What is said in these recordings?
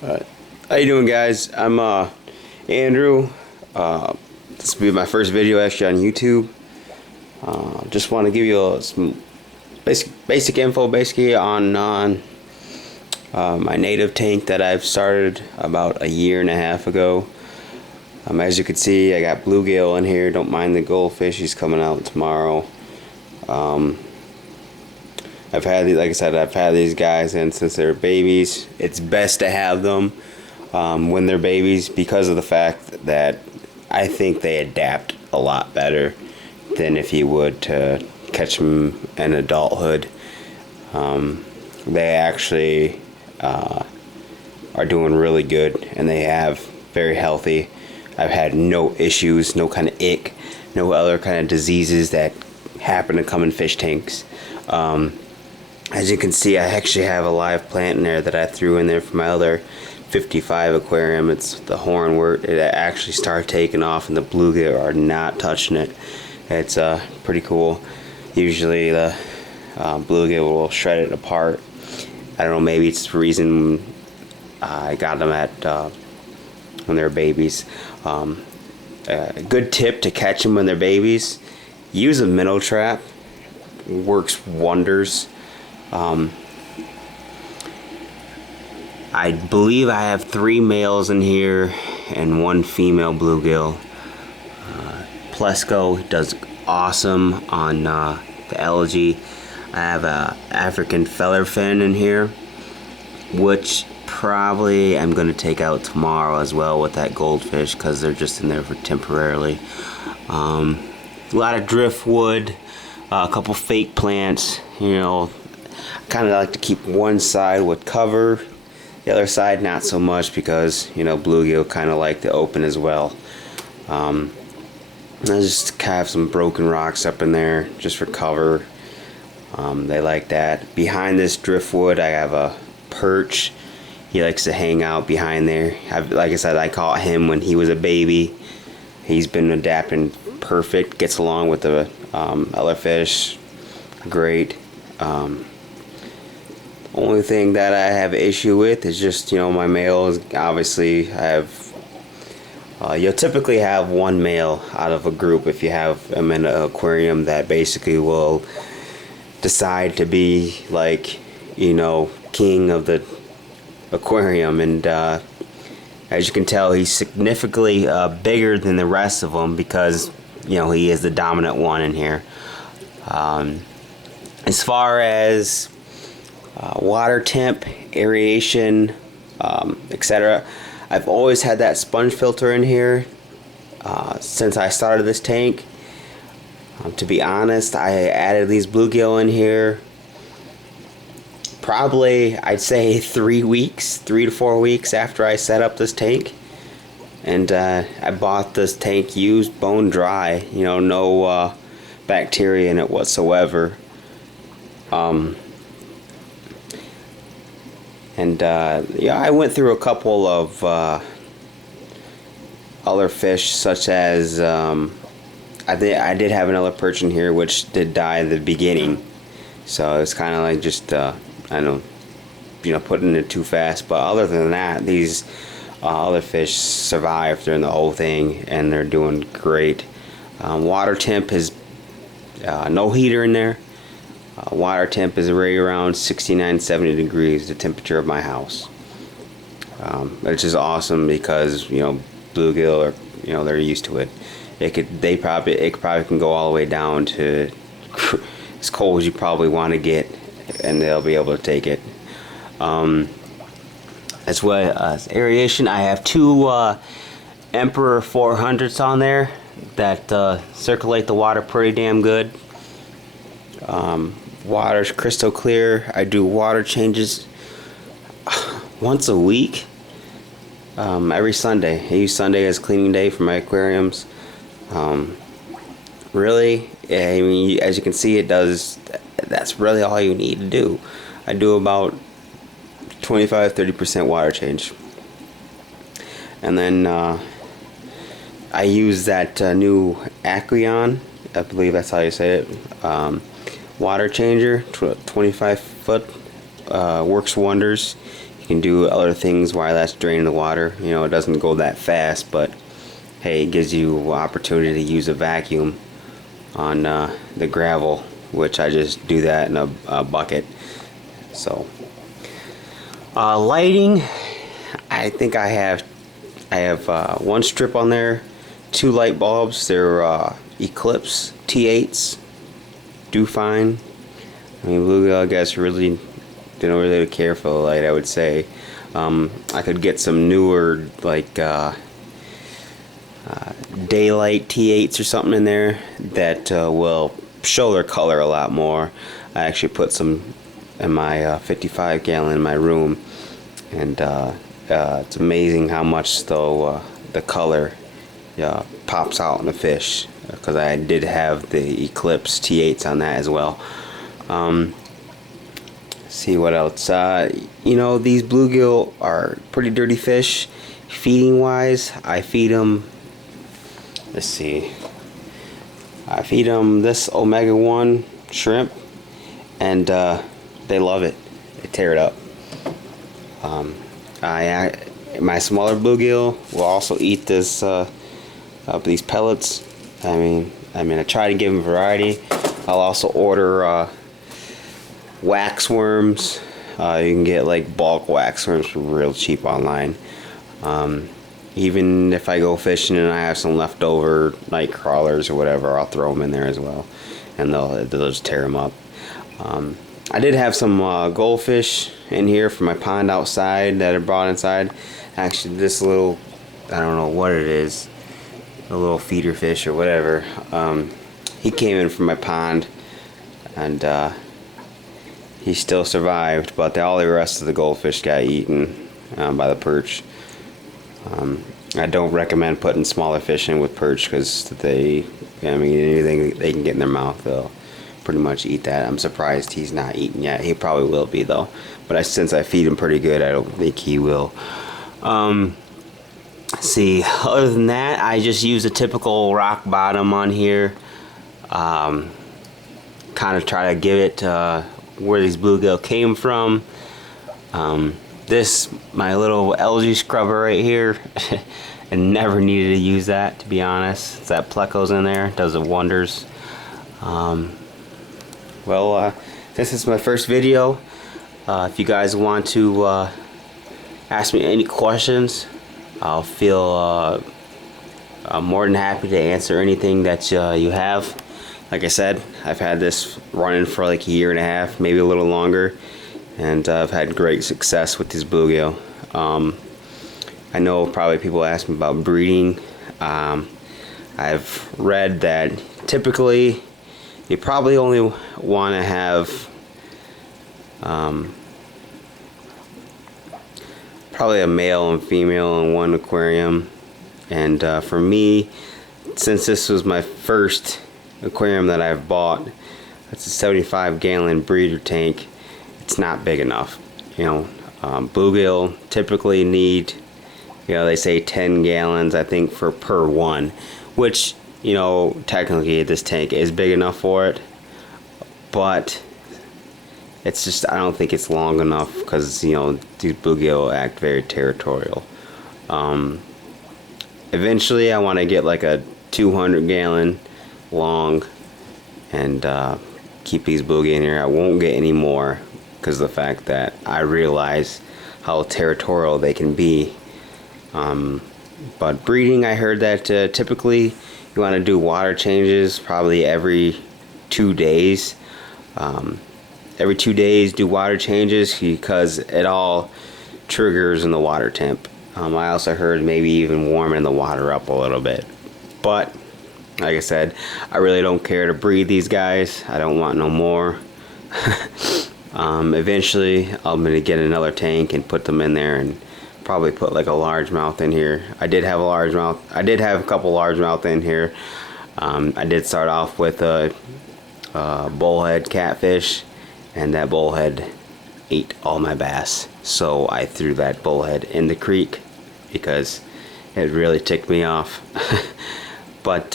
How you doing, guys? I'm Andrew. This will be my first video actually on YouTube. Just want to give you some basic info basically on my native tank that I've started about a year and a half ago. As you can see, I got bluegill in here. Don't mind the goldfish, he's coming out tomorrow. I've had these, like I said, I've had these guys in since they're babies. It's best to have them when they're babies because of the fact that I think they adapt a lot better than if you would to catch them in adulthood. They actually are doing really good, and they have very healthy. I've had no issues, no kind of ick, no other kind of diseases that happen to come in fish tanks. As you can see, I actually have a live plant in there that I threw in there for my other 55 aquarium. It's the horn where it actually started taking off, and the bluegill are not touching it. It's pretty cool. Usually the bluegill will shred it apart. I don't know, maybe it's the reason I got them at when they're babies. A good tip to catch them when they're babies: use a minnow trap. Works wonders. I believe I have 3 males in here and 1 female bluegill. Plesco does awesome on the algae. I have a African featherfin in here, which probably I'm going to take out tomorrow as well with that goldfish because they're just in there for temporarily. A lot of driftwood, a couple fake plants. You know, I kind of like to keep one side with cover, the other side not so much because, you know, bluegill kind of like to open as well. I just have some broken rocks up in there just for cover. They like that. Behind this driftwood I have a perch. He likes to hang out behind there. Like I said, I caught him when he was a baby. He's been adapting perfect, gets along with the other fish great. Only thing that I have issue with is just, you know, my males. Obviously I have you'll typically have 1 male out of a group if you have them in an aquarium that basically will decide to be like, you know, king of the aquarium. And as you can tell, he's significantly bigger than the rest of them because, you know, he is the dominant one in here. As far as water temp, irrigation, etc., I've always had that sponge filter in here since I started this tank. To be honest, I added these bluegill in here probably, I'd say 3 to 4 weeks after I set up this tank. And I bought this tank used, bone dry, you know, no bacteria in it whatsoever. Yeah, I went through a couple of other fish, such as I did have another perch in here which did die at the beginning, so it's kind of like just I don't, you know, putting it too fast. But other than that, these other fish survived during the whole thing and they're doing great. Water temp is no heater in there. Water temp is right around 69-70 degrees, the temperature of my house, which is awesome because, you know, bluegill are, you know, they're used to it. It probably can go all the way down to as cold as you probably want to get, and they'll be able to take it. As well as irrigation, I have 2 Emperor 400s on there that circulate the water pretty damn good. Water's crystal clear. I do water changes once a week, every Sunday. I use Sunday as cleaning day for my aquariums. Really, I mean, as you can see, that's really all you need to do. I do about 25-30% water change, and then I use that new Aqueon, I believe that's how you say it, water changer, 25 foot, works wonders. You can do other things while that's draining the water. You know, it doesn't go that fast, but hey, it gives you opportunity to use a vacuum on the gravel, which I just do that in a bucket. So lighting, I think I have one strip on there, 2 light bulbs. They're Eclipse T8s, do fine. I mean, bluegill guys really don't really care for the light, I would say. I could get some newer, like daylight T8s or something in there that will show their color a lot more. I actually put some in my 55 gallon in my room, and it's amazing how much though the color pops out in the fish, because I did have the Eclipse T8s on that as well. See what else. You know, these bluegill are pretty dirty fish. Feeding wise, I feed them, let's see, I feed them this omega-1 shrimp, and they love it. They tear it up. My smaller bluegill will also eat this these pellets. I mean I try to give them variety. I'll also order wax worms. You can get like bulk wax worms for real cheap online. Even if I go fishing and I have some leftover night crawlers or whatever, I'll throw them in there as well, and they'll just tear them up. I did have some goldfish in here from my pond outside that I brought inside. Actually, this little, I don't know what it is, a little feeder fish or whatever. He came in from my pond, and he still survived, but all the rest of the goldfish got eaten by the perch. I don't recommend putting smaller fish in with perch, because they, I mean, anything they can get in their mouth, they'll pretty much eat that. I'm surprised he's not eaten yet. He probably will be though, but since I feed him pretty good, I don't think he will. See, other than that, I just use a typical rock bottom on here. Kind of try to give it where these bluegill came from. This, my little algae scrubber right here, I never needed to use that, to be honest. It's that Pleco's in there, does it wonders. Well, this is my first video. If you guys want to ask me any questions, I'll feel more than happy to answer anything that you have. Like I said, I've had this running for like a year and a half, maybe a little longer, and I've had great success with this bluegill. I know probably people ask me about breeding. I've read that typically you probably only want to have probably a male and female in one aquarium. And for me, since this was my first aquarium that I've bought, it's a 75 gallon breeder tank. It's not big enough. You know, bluegill typically need, you know, they say 10 gallons I think per one, which, you know, technically this tank is big enough for it, but it's just, I don't think it's long enough, because, you know, these bluegill act very territorial. Eventually I want to get like a 200 gallon long and keep these bluegill in here. I won't get any more because of the fact that I realize how territorial they can be. But breeding, I heard that typically you want to do water changes probably every 2 days. Every 2 days do water changes, because it all triggers in the water temp. I also heard maybe even warming the water up a little bit. But like I said, I really don't care to breed these guys. I don't want no more. Eventually I'm going to get another tank and put them in there, and probably put like a largemouth in here. I did have a largemouth. I did have a couple largemouth in here. I did start off with a bullhead catfish, and that bullhead ate all my bass. So I threw that bullhead in the creek because it really ticked me off. But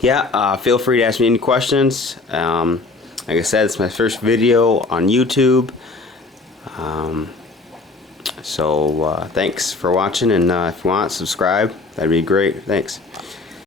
yeah, feel free to ask me any questions. Like I said, it's my first video on YouTube. So thanks for watching, and if you want, subscribe. That'd be great. Thanks.